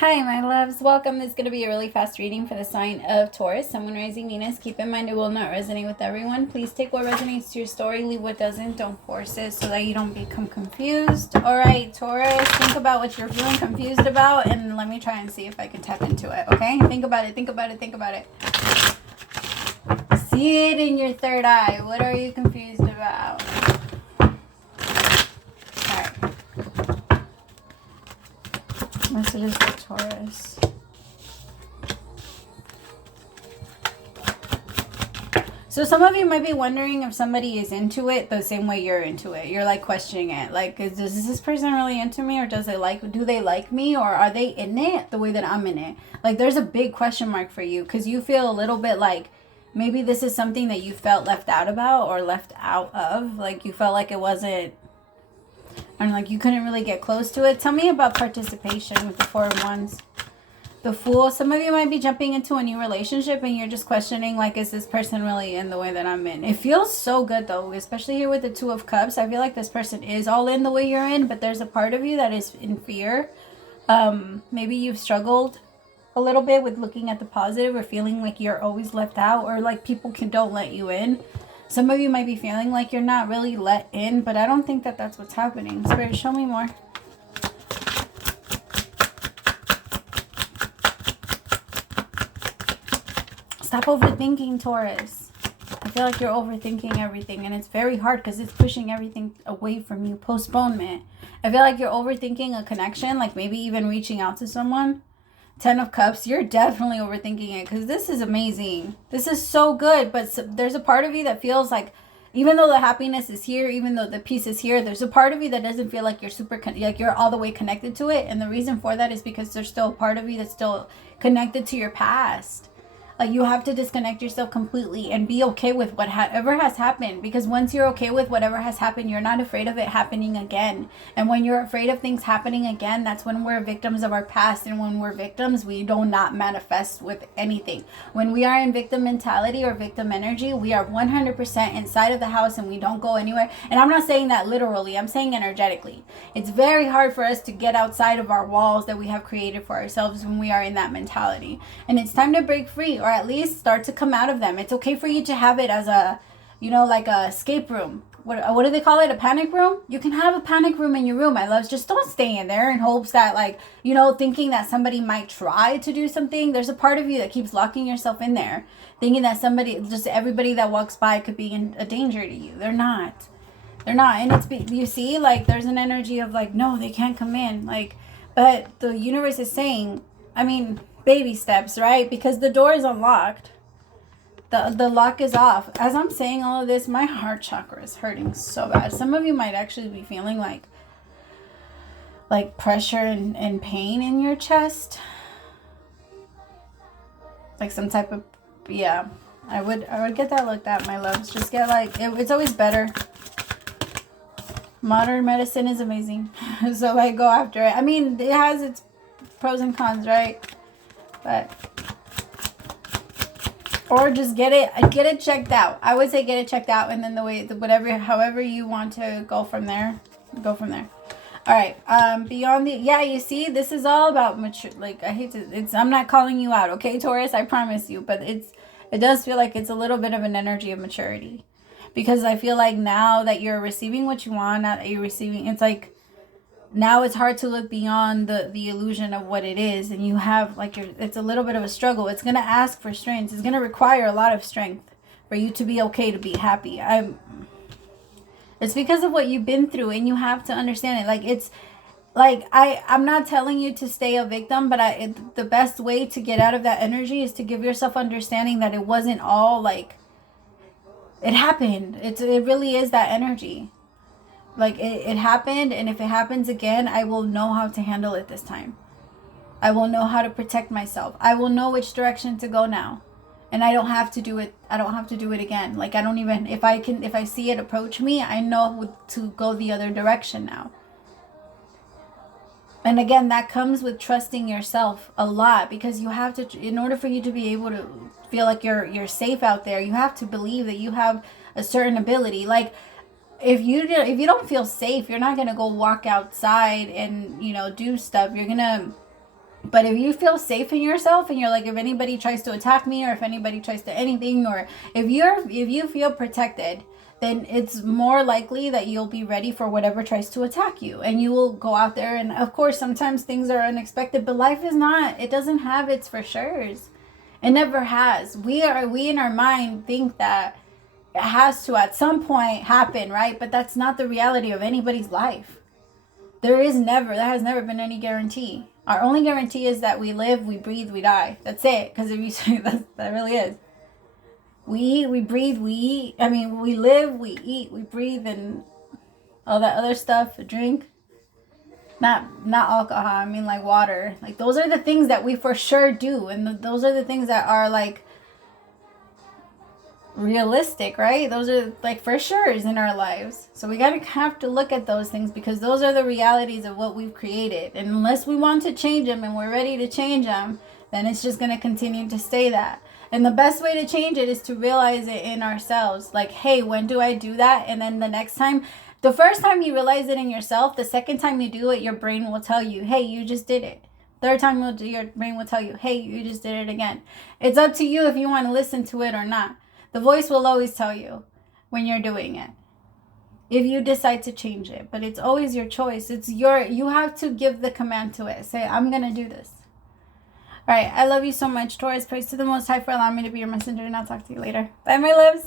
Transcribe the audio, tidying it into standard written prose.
Hi, my loves. Welcome. This is going to be a really fast reading for the sign of Taurus. Sun, Moon, Rising, Venus. Keep in mind it will not resonate with everyone. Please take what resonates to your story. Leave what doesn't. Don't force it so that you don't become confused. All right, Taurus. Think about what you're feeling confused about, and let me try and see if I can tap into it, okay? Think about it. Think about it. Think about it. See it in your third eye. What are you confused about? Messages for Taurus. So some of you might be wondering if somebody is into it the same way you're into it. You're like questioning it. Like, is this person really into me, or do they like me, or are they in it the way that I'm in it? Like, there's a big question mark for you because you feel a little bit like maybe this is something that you felt left out about or left out of. Like, you felt like it wasn't, and like you couldn't really get close to it. Tell me about participation with the Four of Wands. The Fool. Some of you might be jumping into a new relationship and you're just questioning, like, is this person really in the way that I'm in? It feels so good though, especially here with the Two of Cups. I feel like this person is all in the way you're in, but there's a part of you that is in fear. Maybe you've struggled a little bit with looking at the positive, or feeling like you're always left out, or like people don't let you in. Some of you might be feeling like you're not really let in, but I don't think that that's what's happening. Spirit, show me more. Stop overthinking, Taurus. I feel like you're overthinking everything, and it's very hard because it's pushing everything away from you. Postponement. I feel like you're overthinking a connection, like maybe even reaching out to someone. Ten of Cups, you're definitely overthinking it because this is amazing. This is so good, but there's a part of you that feels like, even though the happiness is here, even though the peace is here, there's a part of you that doesn't feel like you're all the way connected to it. And the reason for that is because there's still a part of you that's still connected to your past. Like, you have to disconnect yourself completely and be okay with whatever has happened. Because once you're okay with whatever has happened, you're not afraid of it happening again. And when you're afraid of things happening again, that's when we're victims of our past. And when we're victims, we do not manifest with anything. When we are in victim mentality or victim energy, we are 100% inside of the house and we don't go anywhere. And I'm not saying that literally. I'm saying energetically. It's very hard for us to get outside of our walls that we have created for ourselves when we are in that mentality. And it's time to break free, or at least start to come out of them. It's okay for you to have it as a, like a escape room. What do they call it? A panic room? You can have a panic room in your room, my loves. Just don't stay in there in hopes that, like, thinking that somebody might try to do something. There's a part of you that keeps locking yourself in there, thinking that everybody that walks by could be a danger to you. They're not. And you see, like, there's an energy of like, no, they can't come in. Like, but the universe is saying, baby steps, right? Because the door is unlocked. The lock is off. As I'm saying all of this, my heart chakra is hurting so bad. Some of you might actually be feeling like pressure and pain in your chest. Like some type of, yeah. I would get that looked at, my loves. Just get it's always better. Modern medicine is amazing. So go after it. It has its pros and cons, right? But, or just get it checked out. I would say get it checked out, and then however you want to go from there. All right. Beyond you see, this is all about mature. Like, I'm not calling you out, okay, Taurus? I promise you. But it does feel like it's a little bit of an energy of maturity, because I feel like now that you're receiving what you want, now that you're receiving, it's like, now it's hard to look beyond the illusion of what it is, and you have it's a little bit of a struggle. It's going to ask for strength. It's going to require a lot of strength for you to be okay, to be happy. It's because of what you've been through, and you have to understand it. I'm not telling you to stay a victim, but the best way to get out of that energy is to give yourself understanding that it wasn't all it happened. It really is that energy. It happened, and if it happens again, I will know how to handle it this time. I will know how to protect myself. I will know which direction to go now. And I don't have to do it. I don't have to do it again. I don't even, if I see it approach me, I know to go the other direction now. And again, that comes with trusting yourself a lot, because you have to, in order for you to be able to feel like you're safe out there, you have to believe that you have a certain ability. If you don't feel safe, you're not going to go walk outside and, do stuff. You're going to But if you feel safe in yourself and you're like, if anybody tries to attack me, or if anybody tries to anything, or if you feel protected, then it's more likely that you'll be ready for whatever tries to attack you. And you will go out there, and of course, sometimes things are unexpected, but life is not. It doesn't have its for sure's. It never has. We in our mind think that it has to at some point happen, right? But that's not the reality of anybody's life. There has never been any guarantee. Our only guarantee is that we live, we breathe, we die. That's it. Because if you say that really is. We eat, we breathe, we eat. I mean, we live, we eat, we breathe, and all that other stuff. Drink. Not alcohol. I mean, like water. Like, those are the things that we for sure do. And those are the things that are like realistic, right? Those are like for sure's in our lives. So we gotta have to look at those things, because those are the realities of what we've created. And unless we want to change them and we're ready to change them, then it's just gonna continue to stay that. And the best way to change it is to realize it in ourselves. Like, hey, when do I do that? And then the next time, the first time you realize it in yourself, the second time you do it, your brain will tell you, hey, you just did it. Third time your brain will tell you, hey, you just did it again. It's up to you if you want to listen to it or not. The voice will always tell you when you're doing it, if you decide to change it. But it's always your choice. You have to give the command to it. Say, I'm going to do this. All right. I love you so much, Taurus. Praise to the Most High for allowing me to be your messenger, and I'll talk to you later. Bye, my loves.